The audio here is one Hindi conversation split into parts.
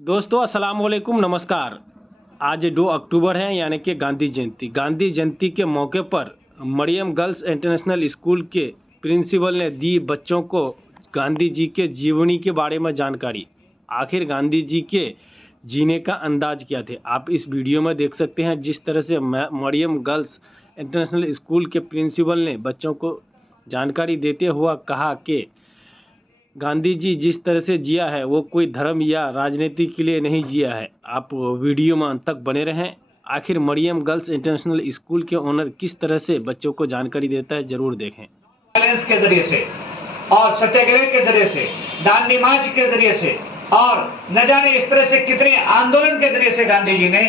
दोस्तों अस्सलाम वालेकुम, नमस्कार। आज 2 अक्टूबर है यानी कि गांधी जयंती। गांधी जयंती के मौके पर मरियम गर्ल्स इंटरनेशनल स्कूल के प्रिंसिपल ने दी बच्चों को गांधी जी के जीवनी के बारे में जानकारी। आखिर गांधी जी के जीने का अंदाज क्या थे, आप इस वीडियो में देख सकते हैं। जिस तरह से मरियम गर्ल्स इंटरनेशनल स्कूल के प्रिंसिपल ने बच्चों को जानकारी देते हुआ कहा कि गांधी जी जिस तरह से जिया है वो कोई धर्म या राजनीति के लिए नहीं जिया है। आप वीडियो में अंत तक बने रहें। आखिर मरियम गर्ल्स इंटरनेशनल स्कूल के ओनर किस तरह से बच्चों को जानकारी देता है, जरूर देखें। बैलेंस के जरिए से और सत्याग्रह के जरिए से, दांडी मार्च के जरिए से और न जाने इस तरह से कितने आंदोलन के जरिए से गांधी जी ने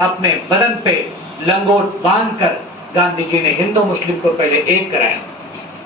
अपने बदन पे लंगोट बांधकर गांधी जी ने हिंदू मुस्लिम को पहले एक कराया।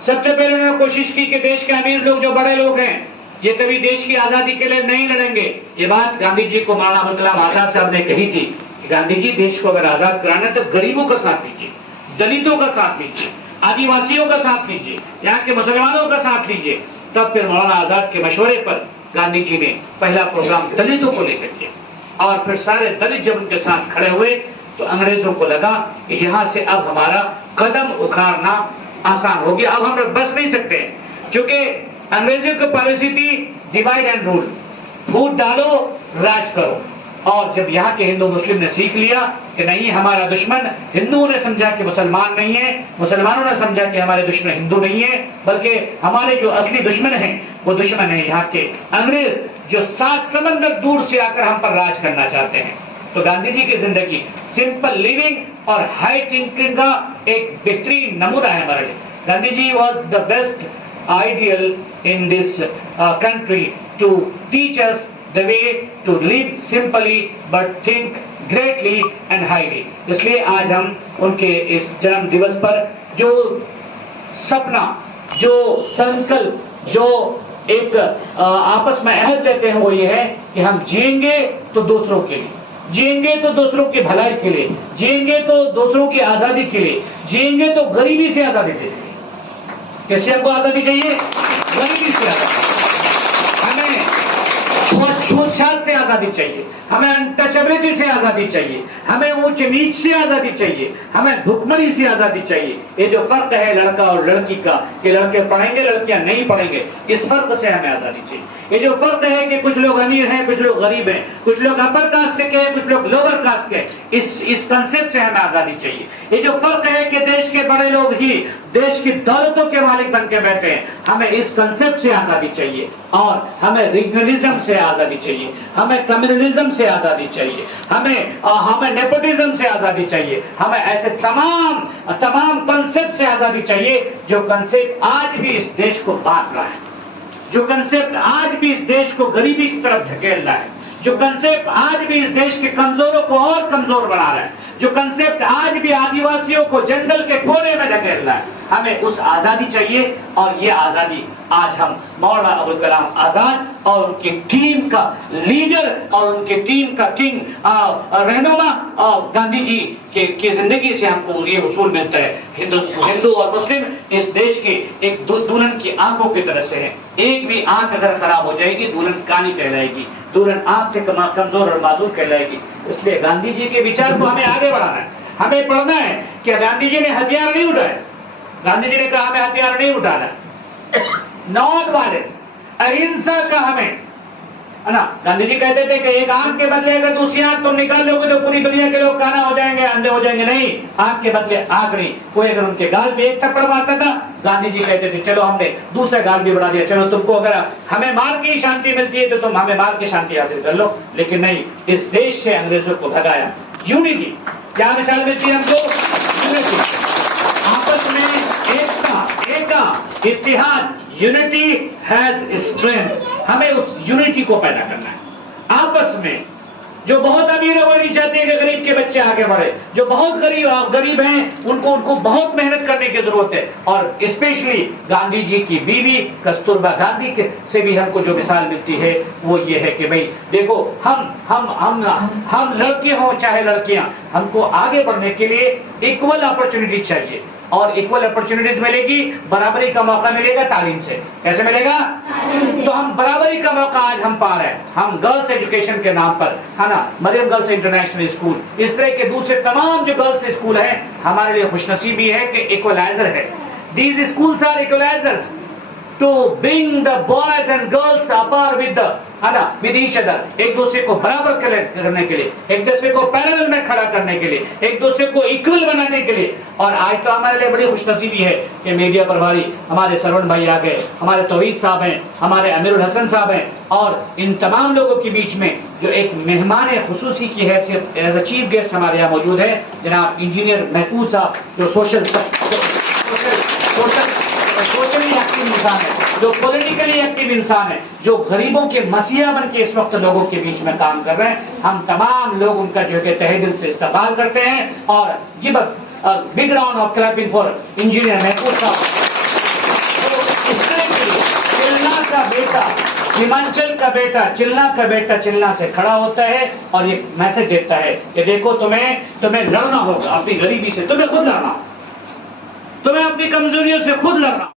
सबसे पहले उन्होंने कोशिश की कि देश के अमीर लोग, जो बड़े लोग हैं, ये कभी देश की आजादी के लिए नहीं लड़ेंगे। ये बात गांधी जी को मौलाना अबुल कलाम आजाद साहब ने कही थी कि गांधी जी, देश को अगर आजाद कराना है तो गरीबों का साथ लीजिए, दलितों का साथ लीजिए, आदिवासियों का साथ लीजिए, यहाँ के मुसलमानों का साथ लीजिए। तब फिर मौलाना आजाद के मशवरे पर गांधी जी ने पहला प्रोग्राम दलितों को लेकर किया और फिर सारे दलित जब उनके साथ खड़े हुए तो अंग्रेजों को लगा कि यहां से अब हमारा कदम उखाड़ना आसान हो गया, अब हम बच नहीं सकते। क्योंकि अंग्रेजों की पॉलिसी थी डिवाइड एंड रूल, फूट डालो राज करो। और जब यहाँ के हिंदू मुस्लिम ने सीख लिया कि नहीं, हमारा दुश्मन, हिंदुओं ने समझा कि मुसलमान नहीं है, मुसलमानों ने समझा कि हमारे दुश्मन हिंदू नहीं है, बल्कि हमारे जो असली दुश्मन हैं वो दुश्मन है यहाँ के अंग्रेज, जो 7 समंदर दूर से आकर हम पर राज करना चाहते हैं। तो गांधी जी की जिंदगी सिंपल लिविंग और हाई थिंकिंग का एक बेहतरीन नमूना है हमारे लिए। Gandhi ji was the best ideal in this country to teach us the way to live simply but think greatly and highly. इसलिए आज हम उनके इस जन्म दिवस पर जो सपना, जो संकल्प, जो एक आपस में अहद लेते हैं वो ये है कि हम जिएंगे तो दूसरों के लिए, जिएंगे तो दूसरों की भलाई के लिए, जिएंगे तो दूसरों की आजादी के लिए, जिएंगे तो गरीबी से आजादी के लिए। कैसे हमको आजादी चाहिए? गरीबी से आजादी। हमें छूतछात से आजादी चाहिए, हमें अनटचेबिलिटी से आजादी चाहिए, हमें ऊंच नीच से आजादी चाहिए, हमें भुखमरी से आजादी चाहिए। ये जो फर्क है लड़का और लड़की का, कि लड़के पढ़ेंगे लड़कियां नहीं पढ़ेंगे, इस फर्क से हमें आजादी चाहिए। ये जो फर्क है कि कुछ लोग अमीर हैं, कुछ लोग गरीब हैं, कुछ लोग अपर कास्ट के हैं, कुछ लोग लोअर कास्ट के, इस कंसेप्ट से हमें आजादी चाहिए। ये जो फर्क है कि देश के बड़े लोग ही देश की दौलतों के मालिक बन के बैठे हैं, हमें इस कंसेप्ट से आजादी चाहिए। और हमें रीजनलिज्म से आजादी चाहिए, हमें कम्युनलिज्म से आजादी चाहिए, हमें नेपोटिज्म से आजादी चाहिए, हमें ऐसे तमाम कंसेप्ट से आजादी चाहिए जो कंसेप्ट आज भी इस देश को बांट रहा है, जो कंसेप्ट आज भी इस देश को गरीबी की तरफ धकेल रहा है, जो कंसेप्ट आज भी इस देश के कमजोरों को और कमजोर बना रहा है, जो कंसेप्ट आज भी आदिवासियों को जंगल के कोने में धकेल रहा है। हमें उस आजादी चाहिए और ये आजादी आज हम मौलाना अबुल कलाम आजाद और उनकी टीम का लीडर और उनके टीम का किंग रहनुमा गांधी जी की जिंदगी से हमको ये उसूल मिलता है। हिंदू और मुस्लिम इस देश की एक दुल्हन की आंखों की तरह से है। एक भी आंख अगर खराब हो जाएगी, दुल्हन कानी कहलाएगी, दुल्हन आंख से कमजोर और मासूर कहलाएगी। इसलिए गांधी जी के विचार को हमें आगे बढ़ाना है, हमें पढ़ना है कि गांधी जी ने हथियार नहीं उठाए। गांधी जी ने कहा हमें हथियार नहीं उठाना, नॉन वायलेंस, अहिंसा का हमें, है ना। गांधी जी कहते थे कि एक आंख के बदले अगर दूसरी आंख तुम निकाल लोगे तो पूरी दुनिया के लोग काना हो जाएंगे, अंधे हो जाएंगे। नहीं, आंख के बदले आंख नहीं। कोई अगर उनके गाल पे एक थप्पड़ मारता था, गांधी जी कहते थे चलो हमने दूसरा गाल भी बढ़ा दिया, चलो तुमको अगर हमें मार की शांति मिलती है तो तुम हमें मार की शांति हासिल कर लो। लेकिन नहीं, इस देश से अंग्रेजों को भगाया। यूनिटी, क्या मिसाल मिलती है हमको? यूनिटी, आपस में एकता, इत्तेहाद। Unity has strength. हमें उस यूनिटी को पैदा करना है आपस में। जो बहुत अमीर है वो नहीं चाहते कि गरीब के बच्चे आगे बढ़े, जो बहुत गरीब हैं उनको बहुत मेहनत करने की जरूरत है। और स्पेशली गांधी जी की बीवी कस्तूरबा गांधी से भी हमको जो मिसाल मिलती है वो ये है कि भाई देखो, हम लड़के हों चाहे लड़कियां, हमको आगे बढ़ने के लिए इक्वल अपॉर्चुनिटी चाहिए। और इक्वल अपॉर्चुनिटीज मिलेगी, बराबरी का मौका मिलेगा तालीम से। कैसे मिलेगा? तो हम बराबरी का मौका आज हम पा रहे हैं, हम गर्ल्स एजुकेशन के नाम पर, है ना, मरियम गर्ल्स इंटरनेशनल स्कूल, इस तरह के दूसरे तमाम जो गर्ल्स स्कूल हैं, हमारे लिए खुशनसीबी है कि इक्वलाइजर है। These schools are equalizers to bring the boys and girls apart with each other, एक दूसरे को बराबर करने के लिए, एक दूसरे को पैरेलल में खड़ा करने के लिए, एक दूसरे को इक्वल बनाने के लिए। और आज तो हमारे लिए बड़ी खुशनसीबी है कि मीडिया प्रभारी हमारे सरवण भाई आ गए, हमारे तौहीद साहब हैं, हमारे अमीरुल हसन साहब हैं, और इन तमाम लोगों के बीच में जो एक मेहमान खुसूसी की हैसियत एज अ चीफ गेस्ट हमारे यहाँ मौजूद है, जनाब इंजीनियर महफूज साहब, जो सोशली एक्टिव इंसान है, जो पॉलिटिकली एक्टिव इंसान है, जो गरीबों के मसीहा बन के इस वक्त लोगों के बीच में काम कर रहे हैं। हम तमाम लोग उनका जो है तहे दिल से इस्तकबाल करते हैं और give a big round of clapping for engineer महफूज साहब। तो इस तरह के लिए चिल्ला का बेटा, हिमाचल का बेटा, चिल्ला से खड़ा होता है और ये मैसेज देता है कि देखो तुम्हें लड़ना होगा अपनी गरीबी से, तुम्हें खुद लड़ना, तुम्हें अपनी कमजोरियों से खुद लड़ना।